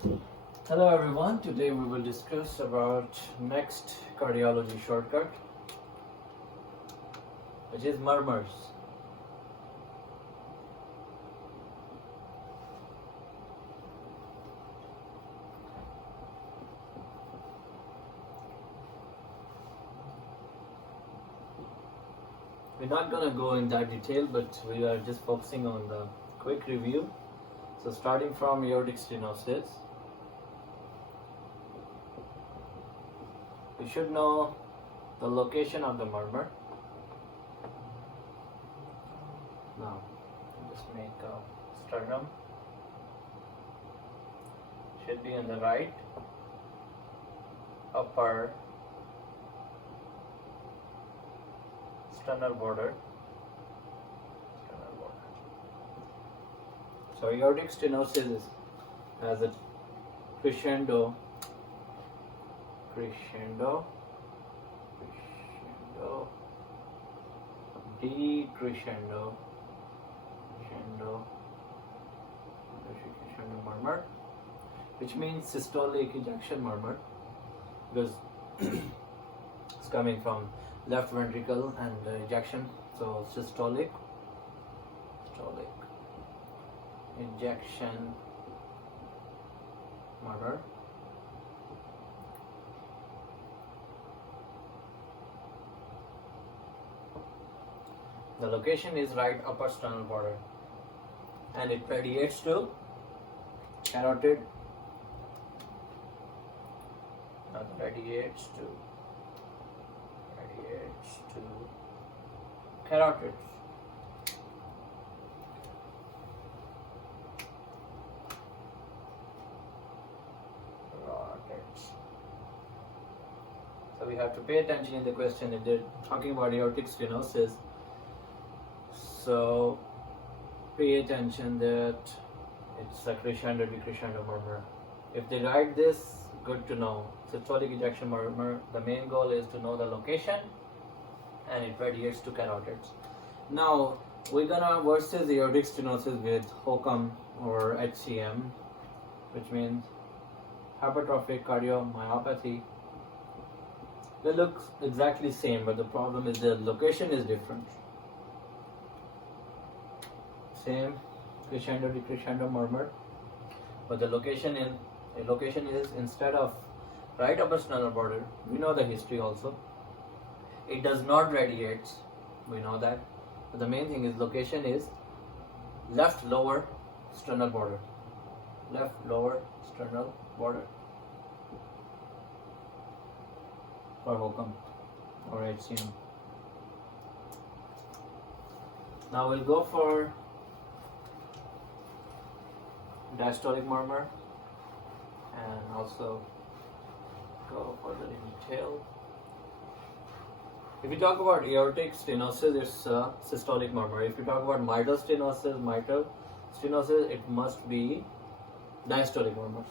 Hello everyone, today we will discuss about next cardiology shortcut, which is murmurs. We're not going to go in that detail, but we are just focusing on the quick review. So starting from aortic stenosis, we should know the location of the murmur. Now, just make a sternum. Should be on the right upper sternal border. So aortic stenosis has a crescendo, decrescendo, murmur, which means systolic ejection murmur, because it's coming from left ventricle and ejection. So systolic ejection murmur. The location is right upper sternal border, and it radiates to carotid. Radiates to carotids. So we have to pay attention in the question if they're talking about aortic stenosis. So pay attention that it's a crescendo decrescendo murmur. If they write this, good to know. Systolic ejection murmur, the main goal is to know the location and it radiates to carotids. Now we're gonna versus aortic stenosis with HOCM or HCM, which means hypertrophic cardiomyopathy. They look exactly same, but the problem is the location is different. Same crescendo decrescendo murmur, but the location is instead of right upper sternal border. We know the history also. It does not radiate. We know that. But the main thing is location is left lower sternal border. Left lower sternal border. For HOCM or HCM. Now we'll go for diastolic murmur and also go further in detail. If you talk about aortic stenosis, it's a systolic murmur. If you talk about mitral stenosis, it must be diastolic murmurs.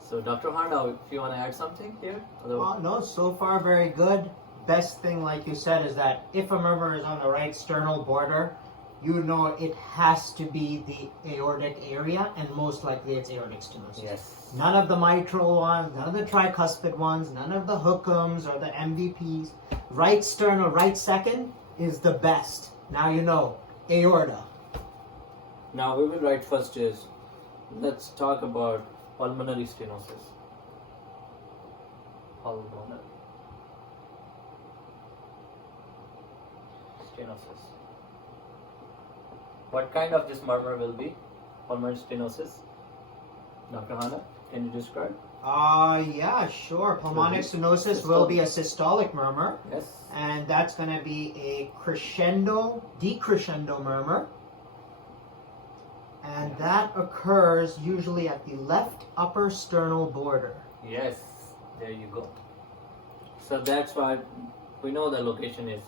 So Dr. Honda, if you want to add something here? No, so far very good. Best thing, like you said, is that if a murmur is on the right sternal border, you know it has to be the aortic area, and most likely it's aortic stenosis. Yes. None of the mitral ones, none of the tricuspid ones, none of the HOCMs or the MVPs. Right sternal, right second is the best. Now you know, aorta. Now we will write first is, let's talk about pulmonary stenosis. Pulmonary stenosis. What kind of this murmur will be? Pulmonary stenosis. Dr. Hanna, can you describe? Yeah, sure. Pulmonic stenosis will be a systolic murmur. Yes. And that's going to be a crescendo, decrescendo murmur. And that occurs usually at the left upper sternal border. Yes, there you go. So that's why we know the location is.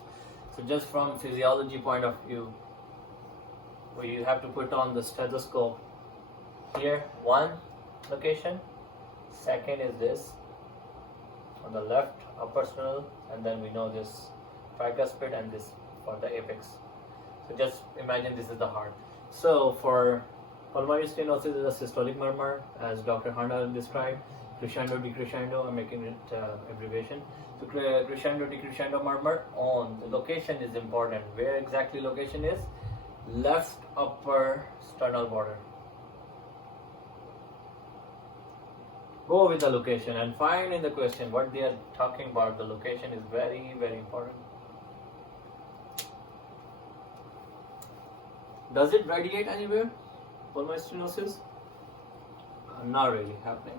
So just from physiology point of view, we have to put on the stethoscope here, one location, second is this on the left upper sternal, and then we know this tricuspid and this for the apex. So just imagine this is the heart. So for Pulmonary stenosis is a systolic murmur, as Dr. Honda described. Crescendo, decrescendo, I'm making it abbreviation. So crescendo, decrescendo murmur on the location is important. Where exactly location is? Left upper sternal border. Go with the location and find in the question what they are talking about. The location is very, very important. Does it radiate anywhere? Pulmonary stenosis? Not really happening.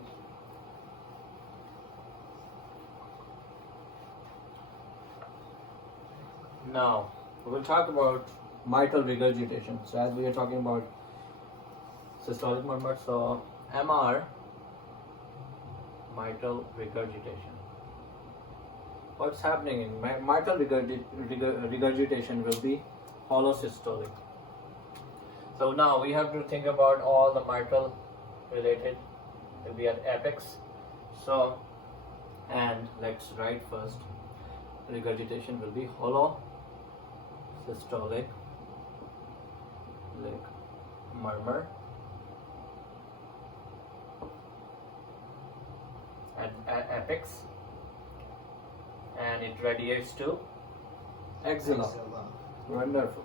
Now, we'll talk about mitral regurgitation. So, as we are talking about systolic murmur, so MR, mitral regurgitation. What's happening in mitral regurgitation will be holosystolic. So now we have to think about all the mitral related. Will be at apex. So, and let's write first. Regurgitation will be holosystolic, like murmur, at apex, and it radiates to axilla. Wonderful.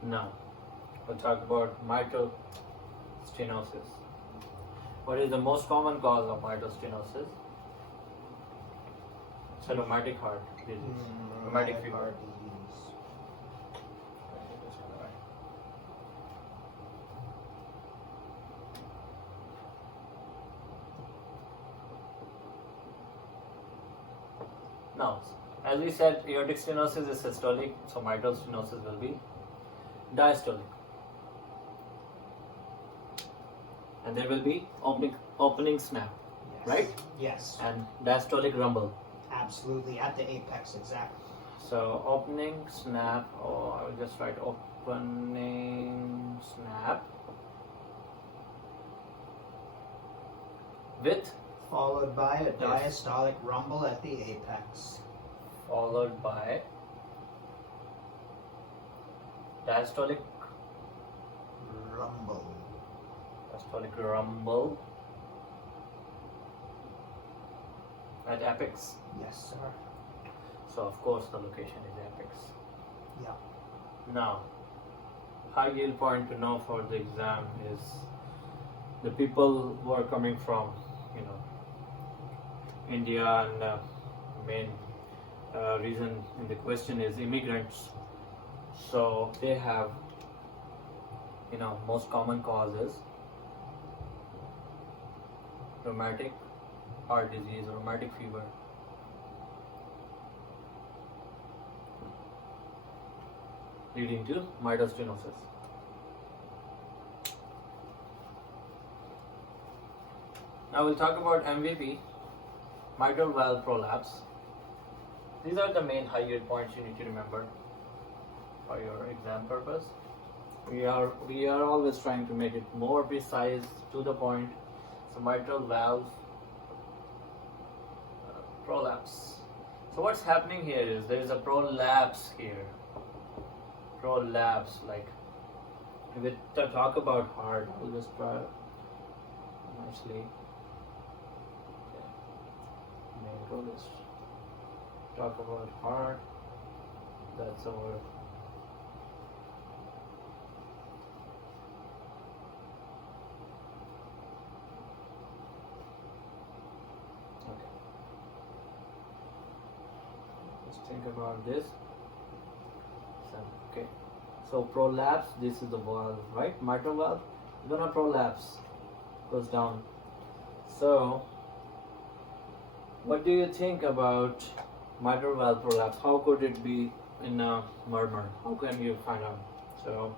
Now, we'll talk about mitral stenosis. What is the most common cause of mitral stenosis? It's a rheumatic heart disease. Rheumatic fever. Heart disease. Now, as we said, aortic stenosis is systolic, so mitral stenosis will be diastolic. And there will be opening snap, Yes. right? Yes. And diastolic rumble. Absolutely, at the apex, exactly. So opening snap, or I will just write opening snap with Followed by a Yes. diastolic rumble at the apex. followed by diastolic Rumble. rumble at apex. Yes, sir. So of course the location is apex. Yeah. Now, high yield point to know for the exam is the people who are coming from, India, and main reason in the question is immigrants. So they have, most common causes rheumatic heart disease, rheumatic fever. Leading to mitral stenosis. Now we'll talk about MVP, mitral valve prolapse. These are the main high yield points you need to remember for your exam purpose. We are always trying to make it more precise, to the point. So mitral valve prolapse. So what's happening here is there is a prolapse here. Prolapse, like if we talk about heart, I'll just try nicely. Main goal is talk about heart. That's our think about this. Okay, so prolapse, this is the valve, right? Mitral valve, you're gonna prolapse, goes down. So what do you think about mitral valve prolapse? How could it be in a murmur? How can you find out? So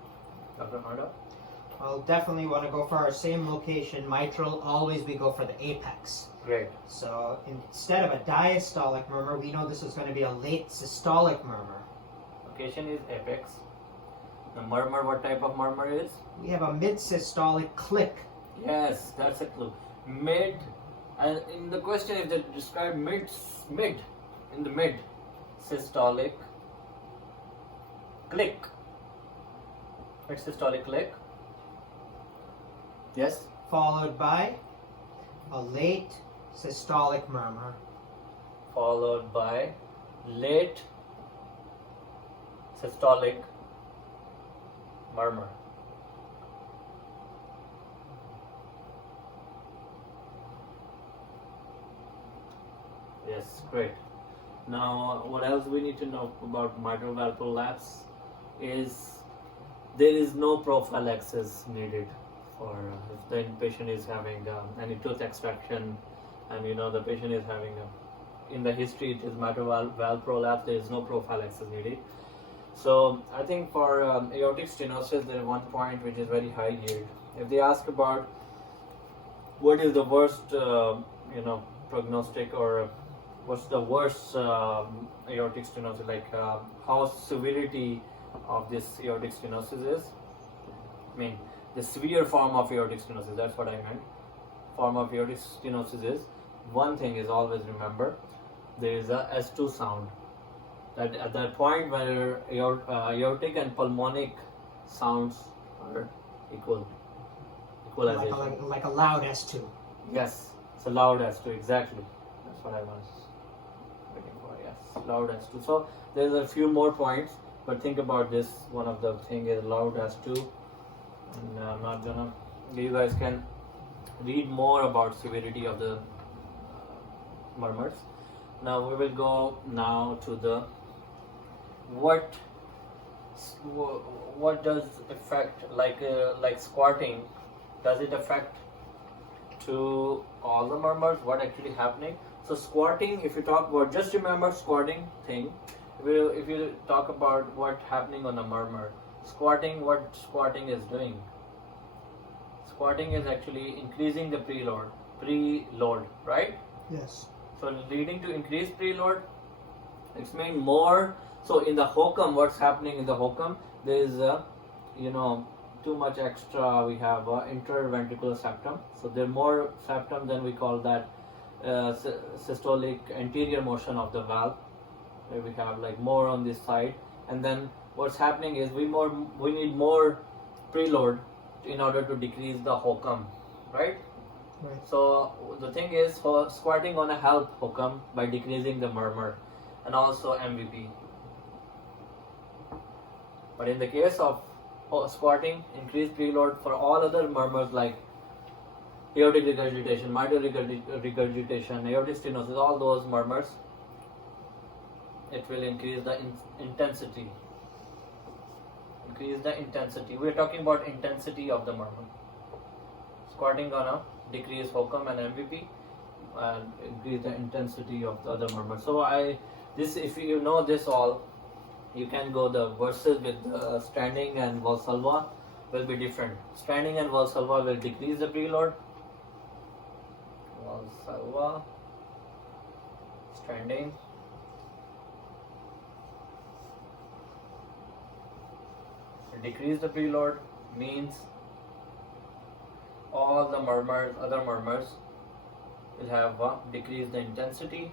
Dr. Honda? Well, definitely want to go for our same location. Mitral, always we go for the apex. Great. So instead of a diastolic murmur, we know this is going to be a late systolic murmur. location is apex. The murmur, what type of murmur is? We have a mid-systolic click. Yes, that's a clue. Mid, and in the question, if they describe mid, in the mid systolic click, mid systolic click. Yes. Followed by a late systolic murmur. Followed by late systolic murmur. Yes, great. Now, what else we need to know about mitral valve prolapse is there is no prophylaxis needed for if the patient is having any tooth extraction, and the patient is having in the history it is mitral valve prolapse. There is no prophylaxis needed. So I think for aortic stenosis, there is one point which is very high yield. If they ask about what is the worst, prognostic, or what's the worst aortic stenosis, like how severity of this aortic stenosis is, the severe form of aortic stenosis, that's what I meant. Form of aortic stenosis is, one thing is always remember, there is a S2 sound. That at that point where aortic and pulmonic sounds are equal. Equalization. Like a loud S2. Yes, it's a loud S2, exactly. That's what I was waiting for, yes, loud S2. So there's a few more points, but think about this. One of the thing is loud S2, and I'm not gonna, you guys can read more about severity of the murmurs. Now we will go now to the what does affect, like squatting, does it affect to all the murmurs? What actually happening? So squatting, if you talk about, just remember squatting thing. If you talk about what happening on a murmur, squatting, what squatting is doing? Squatting is actually increasing the preload, right? Yes. So leading to increased preload, it's mean more. So in the HOCM, what's happening in the HOCM? There is too much extra. We have interventricular septum. So there more septum, then we call that systolic anterior motion of the valve, where we have like more on this side. And then what's happening is we need more preload in order to decrease the HOCM, right? Right. So the thing is, for squatting gonna help HOCM by decreasing the murmur and also MVP. But in the case of squatting, increased preload for all other murmurs like aortic regurgitation, mitral regurgitation, aortic stenosis, all those murmurs, it will increase the intensity. Increase the intensity. We are talking about intensity of the murmur. Squatting gonna decrease HOCM and MVP and increase the intensity of the other murmurs. So if you know this all, you can go the verses with standing and Valsalva will be different. Standing and Valsalva will decrease the preload. Valsalva, standing. Decrease the preload means all the murmurs, other murmurs will have decreased the intensity,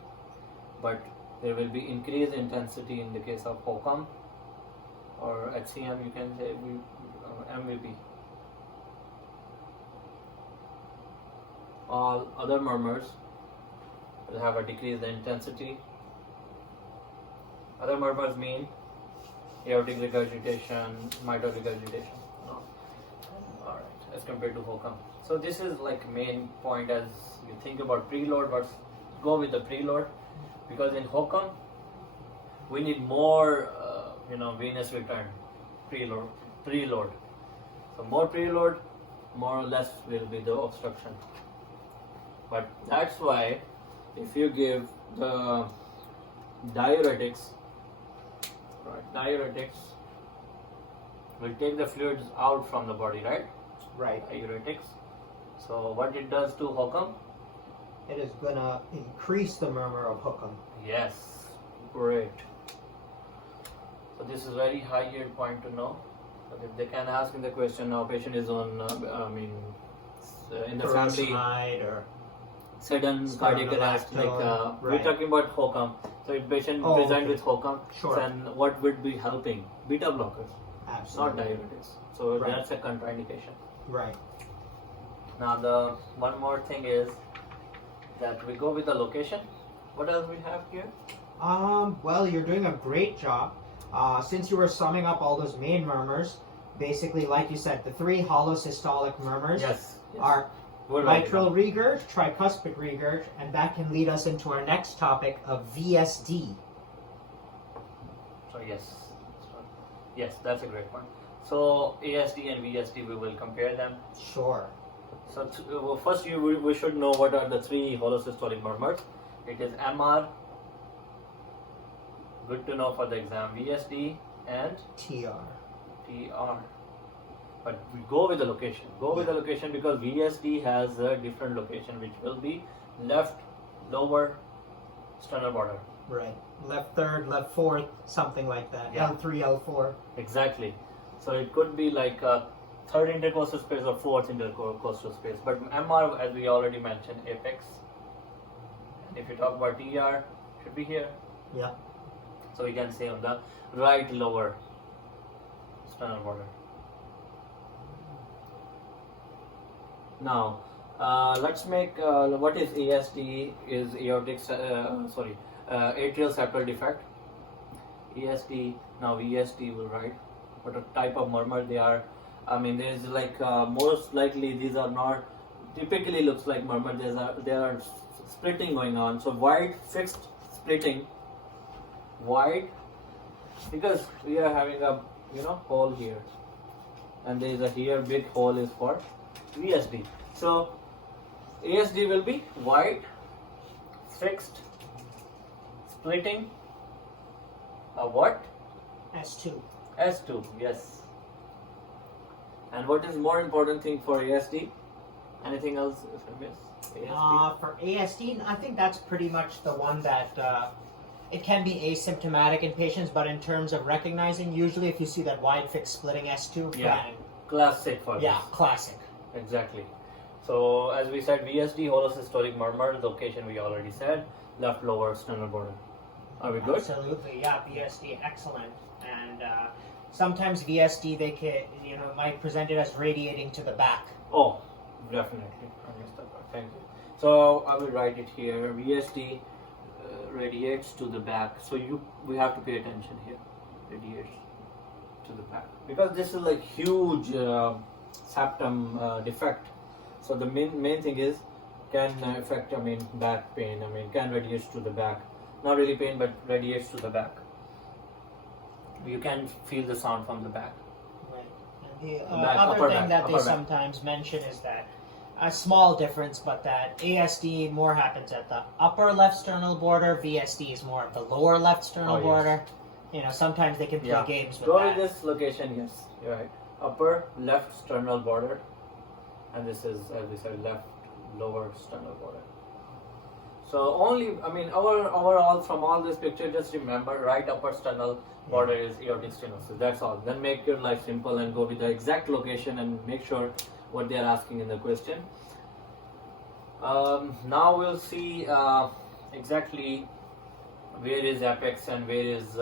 but there will be increased intensity in the case of HOCM or HCM, you can say MVP. All other murmurs will have a decreased intensity. Other murmurs mean aortic regurgitation, mitral regurgitation. No. Alright, as compared to HOCM. So this is like main point as you think about preload, but go with the preload, because in HOCM we need more venous return, preload. So more preload, more or less will be the obstruction. But that's why if you give the diuretics, right, diuretics will take the fluids out from the body, right? Right. Diuretics. So what it does to HOCM? It is gonna increase the murmur of HOCM. Yes, great. So this is very high yield point to know. But if they can ask in the question, now patient is on, in the family, Furosemide or sudden cardiac arrest, like Spironolactone, we're right. talking about HOCM. So if patient Oh, present okay. with HOCM, Sure. then what would be helping? Beta blockers, Absolutely. not diuretics. So Right. that's a contraindication. Right. Now the one more thing is that we go with the location. What else we have here? Well, you're doing a great job. Since you were summing up all those main murmurs, basically, like you said, the 3 holosystolic murmurs Yes. are We're right mitral now. regurg, tricuspid regurg, and that can lead us into our next topic of VSD. So yes, that's a great point. So ASD and VSD, we will compare them. Sure. So first, we should know what are the 3 holosystolic murmurs. It is MR, good to know for the exam, VSD and TR. TR. But we go with the location. Go with the location because VSD has a different location, which will be left lower sternal border. Right. Left third, left fourth, something like that. Yeah. L3, L4. Exactly. So it could be like a third intercostal space or fourth intercostal space. But MR, as we already mentioned, apex. And if you talk about TR, should be here. Yeah. So we can say on the right lower sternal border. Now, let's make what is ASD is aortic, atrial septal defect. ASD, now VSD will write what a type of murmur they are. I mean, there is like most likely these are not typically looks like murmur. There are splitting going on. So wide fixed splitting, wide, because we are having a hole here, and there is a here big hole is for VSD. So ASD will be wide, fixed, splitting. What? S2. S2, yes. And what is more important thing for ASD? Anything else if I miss? ASD? For ASD, I think that's pretty much the one that it can be asymptomatic in patients, but in terms of recognizing, usually if you see that wide fixed splitting S2, Yeah. Classic for yeah, this. classic. Exactly. So as we said, VSD, holosystolic murmur, location we already said, left lower sternal border. Are we good? Absolutely, yeah, VSD, excellent. And sometimes VSD, they can, might present it as radiating to the back. Oh, definitely. I missed that part. Thank you. So I will write it here. VSD radiates to the back. So we have to pay attention here. Radiates to the back because this is like huge septum defect. So the main thing is can affect back pain. Can radiate to the back. Not really pain, but radiates to the back. You can feel the sound from the back. Right. And the back, other upper thing back, that upper they back. sometimes mention is that a small difference, but that ASD more happens at the upper left sternal border, VSD is more at the lower left sternal Oh, yes. border. Sometimes they can play Yeah. games with Go that. with this location, yes, you're right. Upper left sternal border, and this is, as we said, left lower sternal border. So only, overall from all this picture, just remember right upper sternal border is aortic stenosis. That's all. Then make your life simple and go with the exact location and make sure what they are asking in the question. Now we'll see exactly where is apex and where is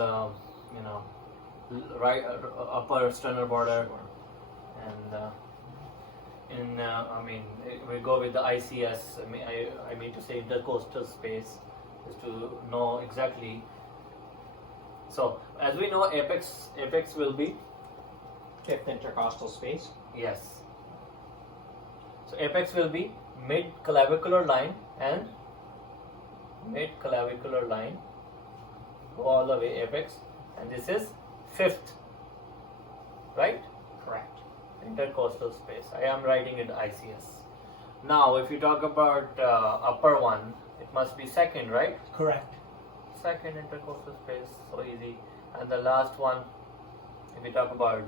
right upper sternal border, and we go with the ICS. I mean to say intercostal space is to know exactly. So as we know, apex will be Fifth intercostal space. yes. So apex will be mid clavicular line and mid clavicular line. Go all the way apex, and this is fifth, right? Correct. Intercostal space. I am writing it ICS. Now, if you talk about upper one, it must be second, right? Correct. Second intercostal space, so easy. And the last one, if you talk about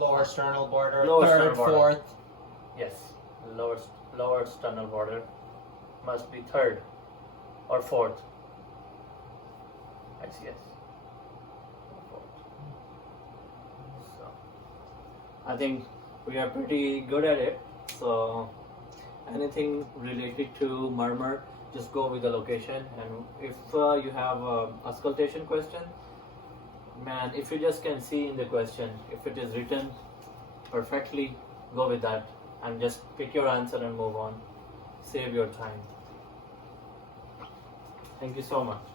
Lower sternal border, Lower third, sternal border. fourth. yes, lower sternal border must be third or fourth. ICS. Fourth. I think we are pretty good at it. So anything related to murmur, just go with the location. And if you have auscultation question, man, if you just can see in the question, if it is written perfectly, go with that and just pick your answer and move on. Save your time. Thank you so much.